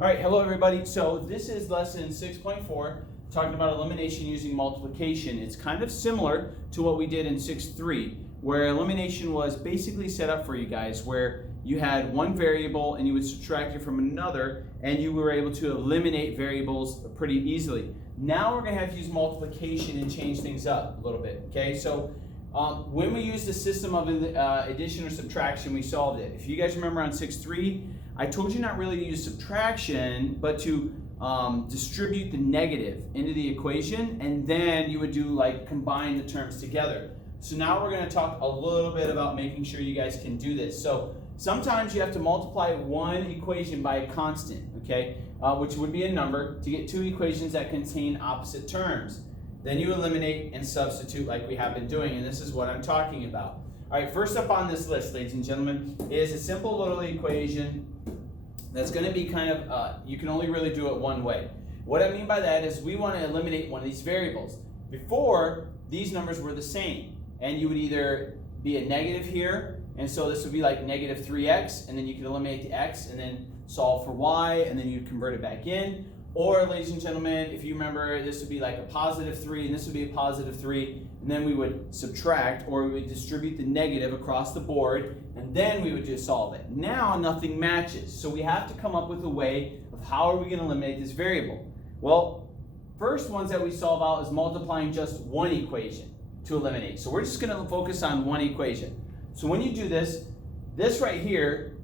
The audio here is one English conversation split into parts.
All right, hello everybody. So this is lesson 6.4, talking about elimination using multiplication. It's kind of similar to what we did in 6.3, where elimination was basically set up for you guys, where you had one variable and you would subtract it from another, and you were able to eliminate variables pretty easily. Now we're going to have to use multiplication and change things up a little bit, okay? So when we used the system of addition or subtraction, we solved it. If you guys remember on 6.3, I told you not really to use subtraction, but to distribute the negative into the equation, and then you would do like combine the terms together. So now we're going to talk a little bit about making sure you guys can do this. So sometimes you have to multiply one equation by a constant, okay, which would be a number, to get two equations that contain opposite terms. Then you eliminate and substitute like we have been doing, and this is what I'm talking about. All right, first up on this list, ladies and gentlemen, is a simple little equation that's going to be kind of, you can only really do it one way. What I mean by that is we want to eliminate one of these variables. Before, these numbers were the same, and you would either be a negative here, and so this would be like negative 3x, and then you can eliminate the x, and then solve for y, and then you'd convert it back in. Or, ladies and gentlemen, if you remember, this would be like a positive 3, and this would be a positive 3, and then we would subtract, or we would distribute the negative across the board, and then we would just solve it. Now, nothing matches, so we have to come up with a way of how are we going to eliminate this variable. Well, first ones that we solve out is multiplying just one equation to eliminate. So we're just going to focus on one equation. So when you do this, this right here,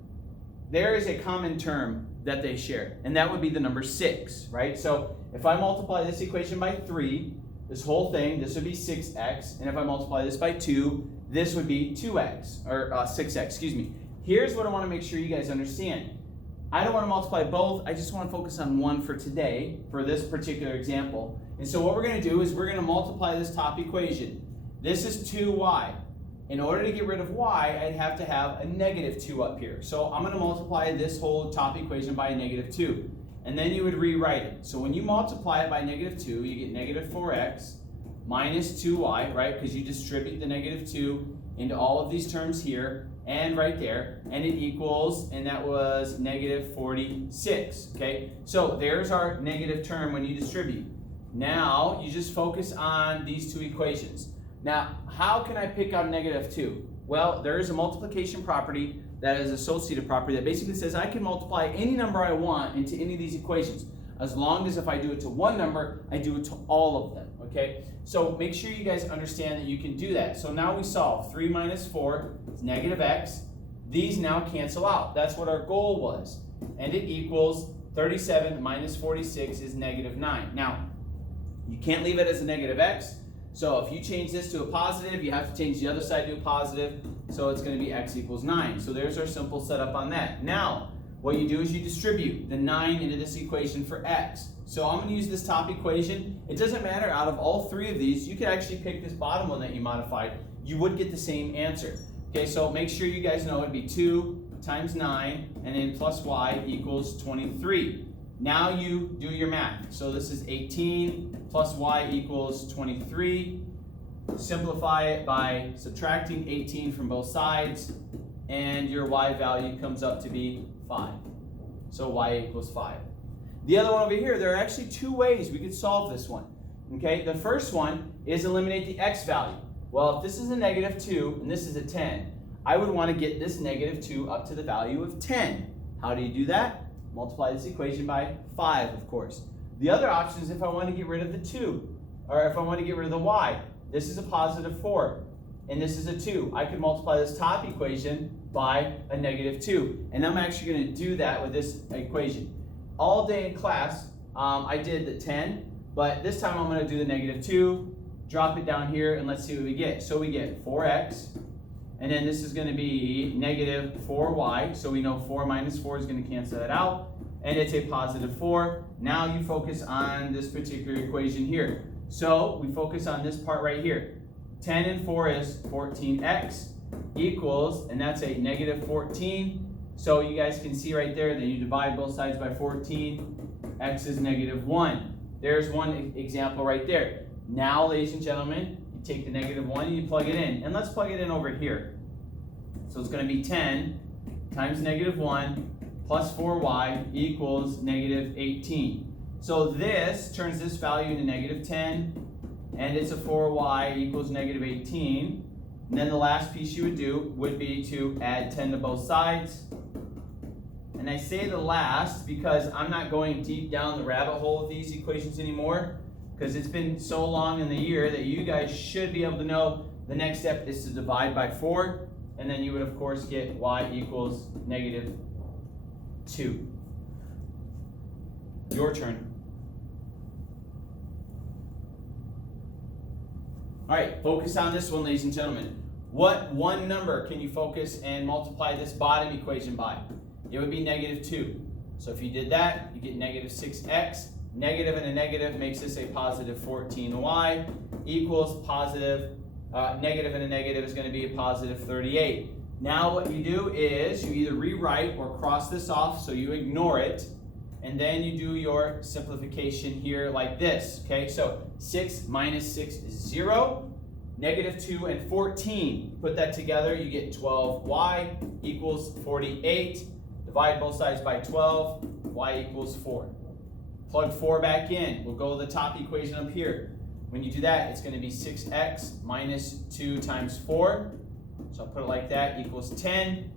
there is a common term that they share, and that would be the number 6, right? So if I multiply this equation by 3, this whole thing, this would be 6x, and if I multiply this by 2, this would be 2x, or 6x, excuse me. Here's what I want to make sure you guys understand. I don't want to multiply both, I just want to focus on one for today, for this particular example. And so what we're going to do is we're going to multiply this top equation. This is 2y. In order to get rid of y, I'd have to have a negative 2 up here. So I'm going to multiply this whole top equation by a negative 2. And then you would rewrite it. So when you multiply it by negative 2, you get negative 4x minus 2y, right? Because you distribute the negative 2 into all of these terms here and right there. And it equals, and that was negative 46, okay? So there's our negative term when you distribute. Now you just focus on these two equations. Now, how can I pick out negative 2? Well, there is a multiplication property that is associated property that basically says I can multiply any number I want into any of these equations, as long as if I do it to one number, I do it to all of them, okay? So make sure you guys understand that you can do that. So now we solve 3 minus 4 is negative x. These now cancel out. That's what our goal was. And it equals 37 minus 46 is negative 9. Now, you can't leave it as a negative x. So if you change this to a positive, you have to change the other side to a positive. So it's going to be x equals 9. So there's our simple setup on that. Now, what you do is you distribute the 9 into this equation for x. So I'm going to use this top equation. It doesn't matter, out of all three of these, you could actually pick this bottom one that you modified. You would get the same answer. Okay, so make sure you guys know it'd be 2 times 9, and then plus y equals 23. Now you do your math. So this is 18 plus y equals 23. Simplify it by subtracting 18 from both sides, and your y value comes up to be 5. So y equals 5. The other one over here, there are actually two ways we could solve this one. Okay, the first one is eliminate the x value. Well, if this is a negative 2 and this is a 10, I would want to get this negative 2 up to the value of 10. How do you do that? Multiply this equation by 5, of course. The other option is if I want to get rid of the 2, or if I want to get rid of the y. This is a positive 4, and this is a 2. I could multiply this top equation by a negative 2, and I'm actually going to do that with this equation. All day in class, I did the 10, but this time I'm going to do the negative 2, drop it down here, and let's see what we get. So we get 4x, and then this is going to be negative 4y, so we know 4 minus 4 is going to cancel that out, and it's a positive 4. Now you focus on this particular equation here. So we focus on this part right here. 10 and 4 is 14x equals, and that's a negative 14. So you guys can see right there that you divide both sides by 14, x is negative 1. There's one example right there. Now, ladies and gentlemen, you take the negative 1 and you plug it in. And let's plug it in over here. So it's going to be 10 times negative 1 plus 4y equals negative 18. So this turns this value into negative 10, and it's a 4y equals negative 18. And then the last piece you would do would be to add 10 to both sides. And I say the last because I'm not going deep down the rabbit hole of these equations anymore, because it's been so long in the year that you guys should be able to know the next step is to divide by 4, and then you would of course get y equals negative 2. Your turn. All right, focus on this one, ladies and gentlemen. What one number can you focus and multiply this bottom equation by? It would be negative 2. So if you did that, you get negative 6x. Negative and a negative makes this a positive 14y equals positive, negative and a negative is going to be a positive 38. Now what you do is you either rewrite or cross this off, so you ignore it, and then you do your simplification here like this. Okay, so 6 minus 6 is 0. Negative 2 and 14. Put that together, you get 12y equals 48. Divide both sides by 12, y equals 4. Plug 4 back in. We'll go to the top equation up here. When you do that, it's going to be 6x minus 2 times 4. So I'll put it like that, equals 10.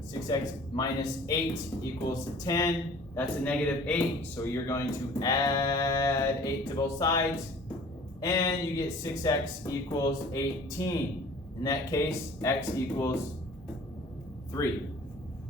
6x minus 8 equals 10. That's a negative 8. So you're going to add 8 to both sides. And you get 6x equals 18. In that case, x equals 3.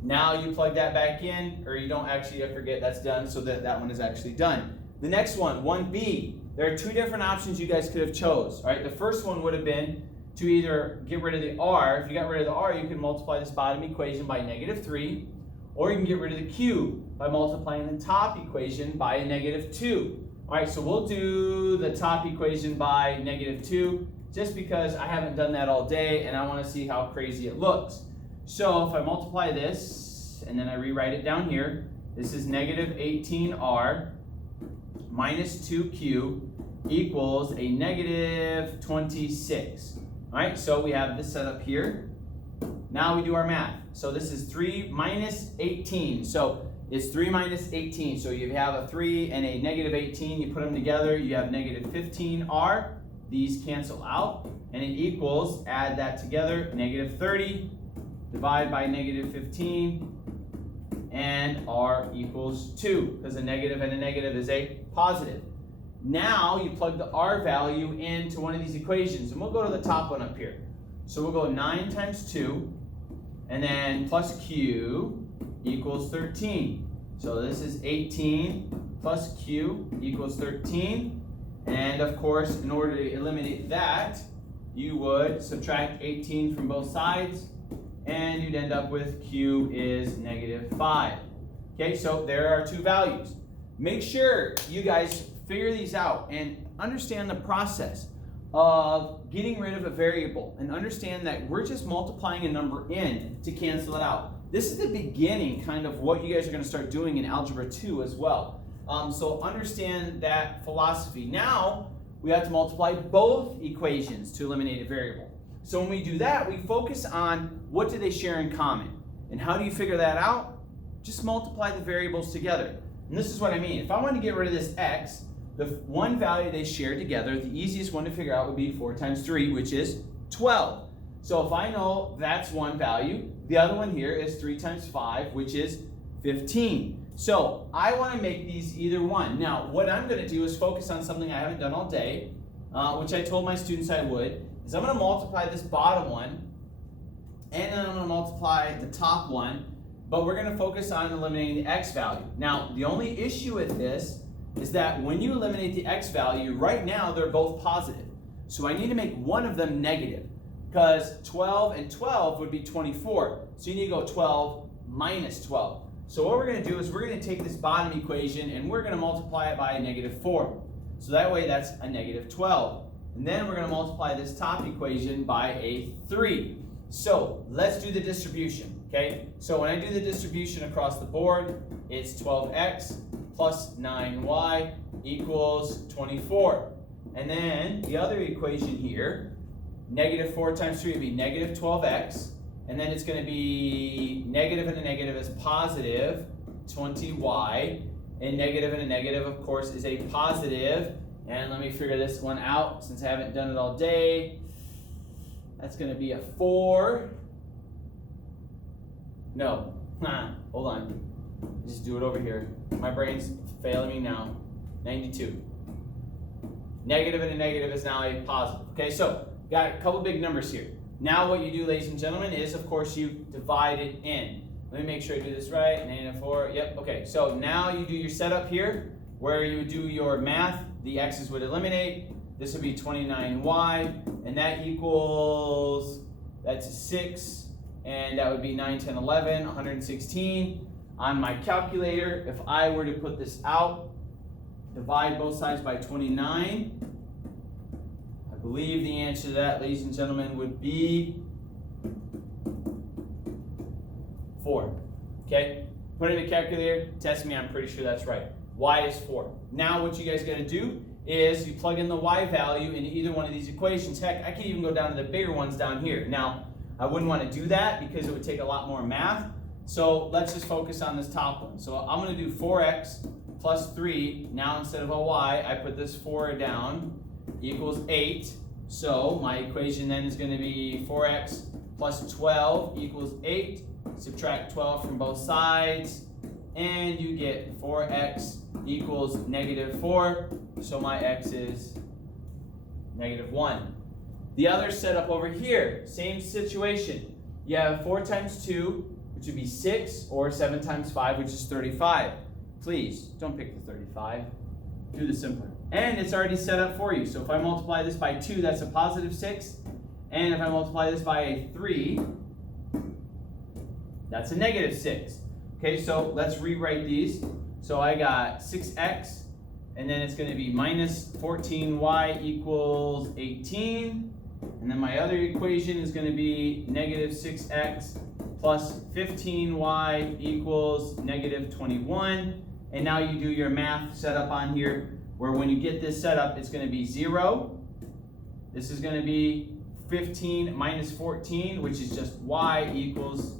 Now you plug that back in, or you don't actually, I forget, that's done, so that one is actually done. The next one, 1b. There are two different options you guys could have chose. All right, the first one would have been to either get rid of the r. If you got rid of the r, you can multiply this bottom equation by negative 3, or you can get rid of the q by multiplying the top equation by a negative 2. All right, so we'll do the top equation by negative 2, just because I haven't done that all day, and I want to see how crazy it looks. So if I multiply this, and then I rewrite it down here, this is negative 18r minus 2q equals a negative 26. All right, so we have this set up here. Now we do our math. So this is 3 minus 18. So it's 3 minus 18. So you have a 3 and a negative 18. You put them together, you have negative 15r. These cancel out, and it equals, add that together, negative 30. Divide by negative 15, and r equals 2, because a negative and a negative is a positive. Now you plug the r value into one of these equations, and we'll go to the top one up here. So we'll go 9 times 2, and then plus q equals 13. So this is 18 plus q equals 13. And of course, in order to eliminate that, you would subtract 18 from both sides, and you'd end up with q is negative 5. Okay, so there are two values. Make sure you guys figure these out and understand the process of getting rid of a variable, and understand that we're just multiplying a number in to cancel it out. This is the beginning kind of what you guys are going to start doing in Algebra 2 as well. So understand that philosophy. Now we have to multiply both equations to eliminate a variable. So when we do that, we focus on what do they share in common. And how do you figure that out? Just multiply the variables together. And this is what I mean. If I want to get rid of this x, the one value they share together, the easiest one to figure out would be 4 times 3, which is 12. So if I know that's one value, the other one here is 3 times 5, which is 15. So I want to make these either one. Now, what I'm going to do is focus on something I haven't done all day, which I told my students I would, is I'm going to multiply this bottom one, and then I'm going to multiply the top one, but we're going to focus on eliminating the x value. Now, the only issue with this is that when you eliminate the x value, right now they're both positive. So I need to make one of them negative, because 12 and 12 would be 24. So you need to go 12 minus 12. So what we're going to do is we're going to take this bottom equation and we're going to multiply it by a negative 4. So that way that's a negative 12. And then we're going to multiply this top equation by a 3. So let's do the distribution, okay? So when I do the distribution across the board, it's 12x plus 9y equals 24. And then the other equation here, negative 4 times 3 would be negative 12x and then it's going to be negative and a negative is positive 20y, and a negative, of course, is a positive. And let me figure this one out since I haven't done it all day. That's going to be a 4. No, hold on. Just do it over here. My brain's failing me now. 92. Negative and a negative is now a positive. Okay, so got a couple big numbers here. Now what you do, ladies and gentlemen, is of course you divide it in. Let me make sure I do this right. -4. Yep. Okay. So now you do your setup here, where you would do your math. The x's would eliminate. This would be 29y, and that equals, that's 6, and that would be 9, 10, 11, 116. On my calculator, if I were to put this out, divide both sides by 29, I believe the answer to that, ladies and gentlemen, would be 4. Okay? Put it in the calculator, test me, I'm pretty sure that's right. Y is 4. Now what you guys got to do is you plug in the y value into either one of these equations. Heck, I could even go down to the bigger ones down here. Now, I wouldn't want to do that because it would take a lot more math. So let's just focus on this top one. So I'm going to do 4x plus 3. Now instead of a y, I put this 4 down, equals 8. So my equation then is going to be 4x plus 12 equals 8. Subtract 12 from both sides, and you get 4x equals -4. So my x is -1. The other setup over here, same situation. You have 4 times 2, which would be 6, or 7 times 5, which is 35. Please, don't pick the 35. Do the simpler. And it's already set up for you. So if I multiply this by 2, that's a positive 6. And if I multiply this by a 3, that's a -6. Okay, so let's rewrite these. So I got 6x, and then it's going to be minus 14y equals 18. And then my other equation is going to be -6x plus 15y equals -21. And now you do your math setup on here, where when you get this set up, it's going to be 0. This is going to be 15 minus 14, which is just y equals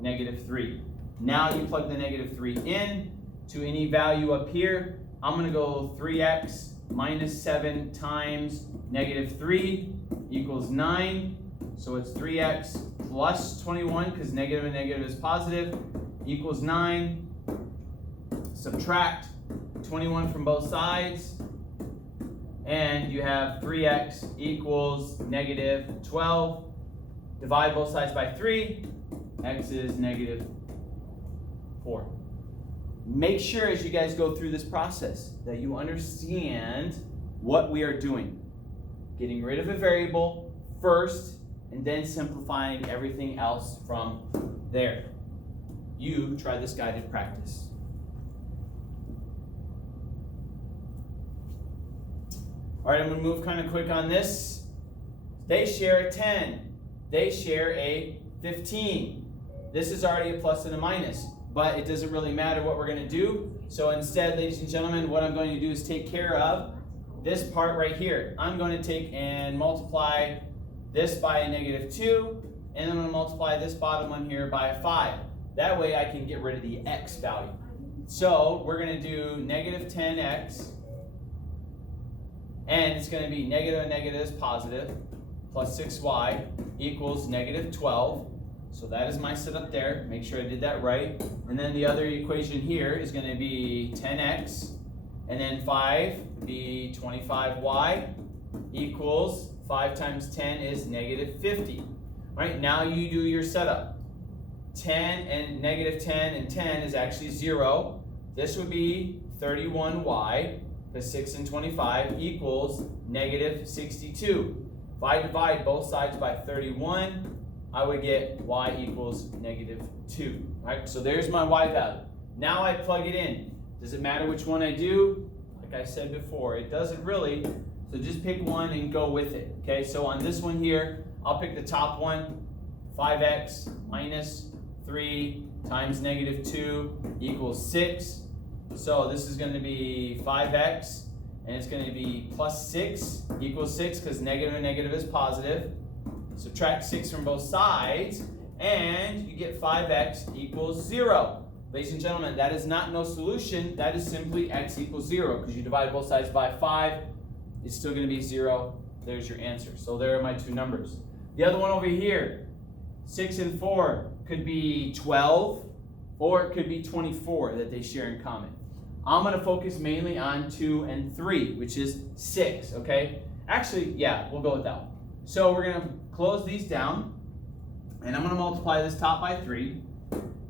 -3. Now you plug the -3 in to any value up here. I'm going to go 3x minus 7 times -3 equals 9. So it's 3x plus 21, because negative and negative is positive, equals 9. Subtract 21 from both sides, and you have 3x equals -12. Divide both sides by 3. X is -4. Make sure as you guys go through this process that you understand what we are doing. Getting rid of a variable first, and then simplifying everything else from there. You try this guided practice. All right, I'm going to move kind of quick on this. They share a 10. They share a 15. This is already a plus and a minus, but it doesn't really matter what we're going to do. So instead, ladies and gentlemen, what I'm going to do is take care of this part right here. I'm going to take and multiply this by a -2, and then I'm going to multiply this bottom one here by a 5. That way I can get rid of the x value. So we're going to do -10x, and it's going to be negative and negative is positive, plus 6y equals -12. So that is my setup there. Make sure I did that right. And then the other equation here is going to be 10x, and then 5 would be 25y equals 5 times 10 is -50. Right, now you do your setup. 10 and -10 and 10 is actually 0. This would be 31y, because 6 and 25 equals -62. If I divide both sides by 31, I would get y equals -2. Right? So there's my y value. Now I plug it in. Does it matter which one I do? Like I said before, it doesn't really. So just pick one and go with it. Okay, so on this one here, I'll pick the top one. 5x minus 3 times -2 equals 6. So this is going to be 5x, and it's going to be plus 6 equals 6, because negative and negative is positive. Subtract 6 from both sides, and you get 5x equals 0. Ladies and gentlemen, that is not no solution. That is simply x equals 0, because you divide both sides by 5. It's still going to be 0. There's your answer. So there are my two numbers. The other one over here, 6 and 4 could be 12, or it could be 24 that they share in common. I'm going to focus mainly on 2 and 3, which is 6, okay? Actually, yeah, we'll go with that one. So we're going to close these down, and I'm going to multiply this top by 3,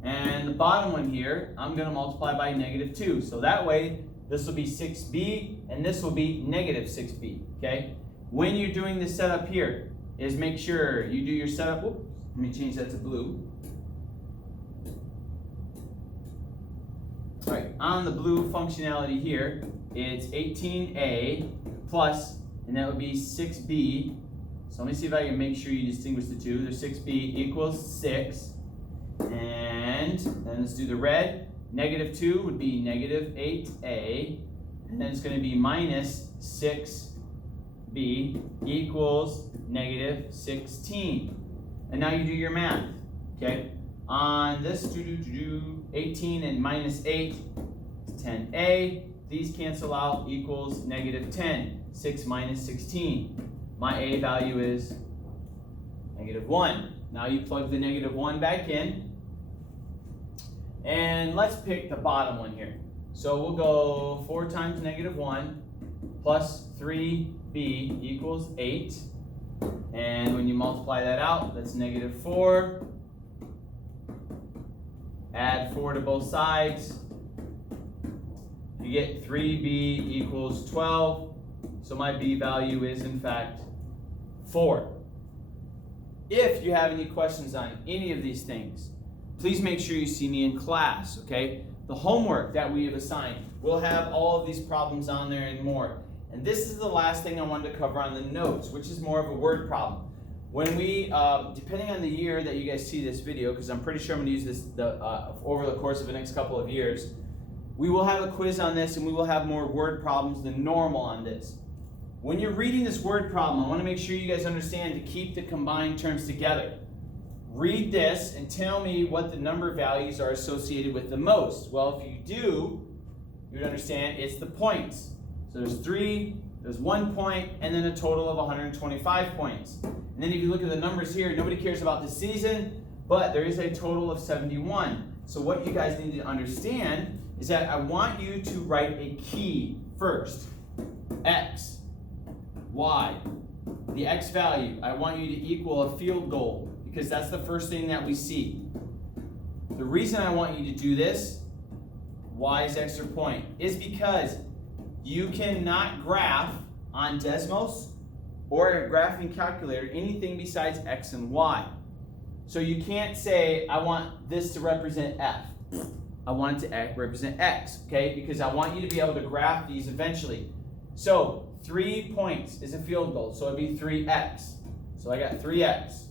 and the bottom one here, I'm going to multiply by -2. So that way, this will be 6b, and this will be -6b, okay? When you're doing this setup here, is make sure you do your setup. Whoops, let me change that to blue. All right, on the blue functionality here, it's 18a plus, and that would be 6b. So let me see if I can make sure you distinguish the two. There's 6b equals 6. And then let's do the red. -2 would be -8a. And then it's going to be minus 6b equals -16. And now you do your math, okay? On this, 18 and -8 is 10a. These cancel out, equals -10. 6 minus 16. My a value is -1. Now you plug the -1 back in. And let's pick the bottom one here. So we'll go 4 times -1 plus 3b equals 8. And when you multiply that out, that's -4. Add 4 to both sides. You get 3b equals 12. So my b value is, in fact, 4. If you have any questions on any of these things, please make sure you see me in class, okay? The homework that we have assigned will have all of these problems on there and more. And this is the last thing I wanted to cover on the notes, which is more of a word problem. When we, depending on the year that you guys see this video, because I'm pretty sure I'm going to use this over the course of the next couple of years, we will have a quiz on this, and we will have more word problems than normal on this. When you're reading this word problem, I want to make sure you guys understand to keep the combined terms together. Read this and tell me what the number values are associated with the most. Well, if you do, you would understand it's the points. So there's 3, there's 1 point, and then a total of 125 points. And then if you look at the numbers here, nobody cares about the season, but there is a total of 71. So what you guys need to understand is that I want you to write a key first. X, Y, the X value, I want you to equal a field goal, because that's the first thing that we see. The reason I want you to do this, Y is extra point, is because you cannot graph on Desmos or a graphing calculator anything besides X and Y. So you can't say, I want this to represent F. I want it to represent X, okay? Because I want you to be able to graph these eventually. So 3 points is a field goal, so it'd be 3x. So I got 3x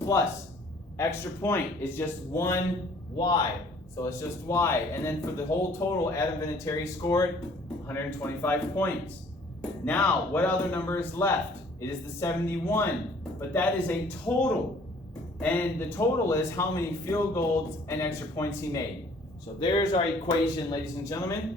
plus extra point is just 1y, so it's just y. And then for the whole total, Adam Vinatieri scored 125 points. Now, what other number is left? It is the 71, but that is a total. And the total is how many field goals and extra points he made. So there's our equation, ladies and gentlemen.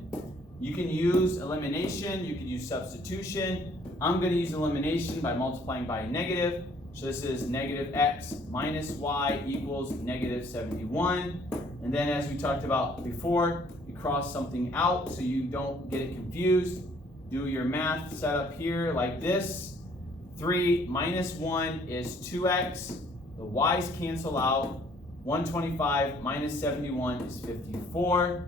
You can use elimination, you can use substitution. I'm going to use elimination by multiplying by a negative. So this is -x minus y equals -71. And then as we talked about before, you cross something out so you don't get it confused. Do your math set up here like this. 3 minus 1 is 2x. The y's cancel out. 125 minus 71 is 54.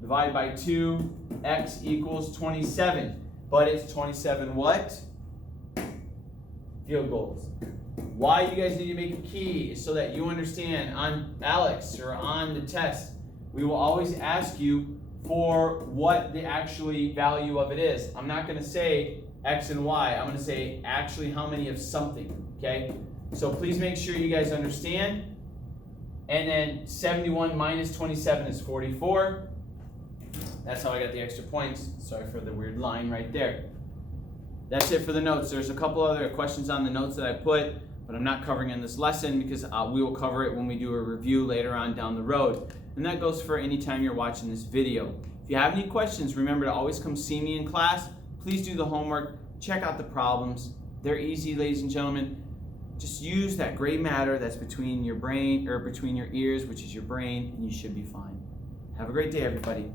Divide by 2, x equals 27. But it's 27 what? Field goals. Why you guys need to make a key is so that you understand on Alex or on the test, we will always ask you for what the actually value of it is. I'm not going to say x and y. I'm going to say actually how many of something, okay? So please make sure you guys understand. And then 71 minus 27 is 44. That's how I got the extra points. Sorry for the weird line right there. That's it for the notes. There's a couple other questions on the notes that I put. but I'm not covering in this lesson because we will cover it when we do a review later on down the road. And that goes for any time you're watching this video. If you have any questions, remember to always come see me in class. Please do the homework, check out the problems. They're easy, ladies and gentlemen. Just use that gray matter that's between your brain, or between your ears, which is your brain, and you should be fine. Have a great day, everybody.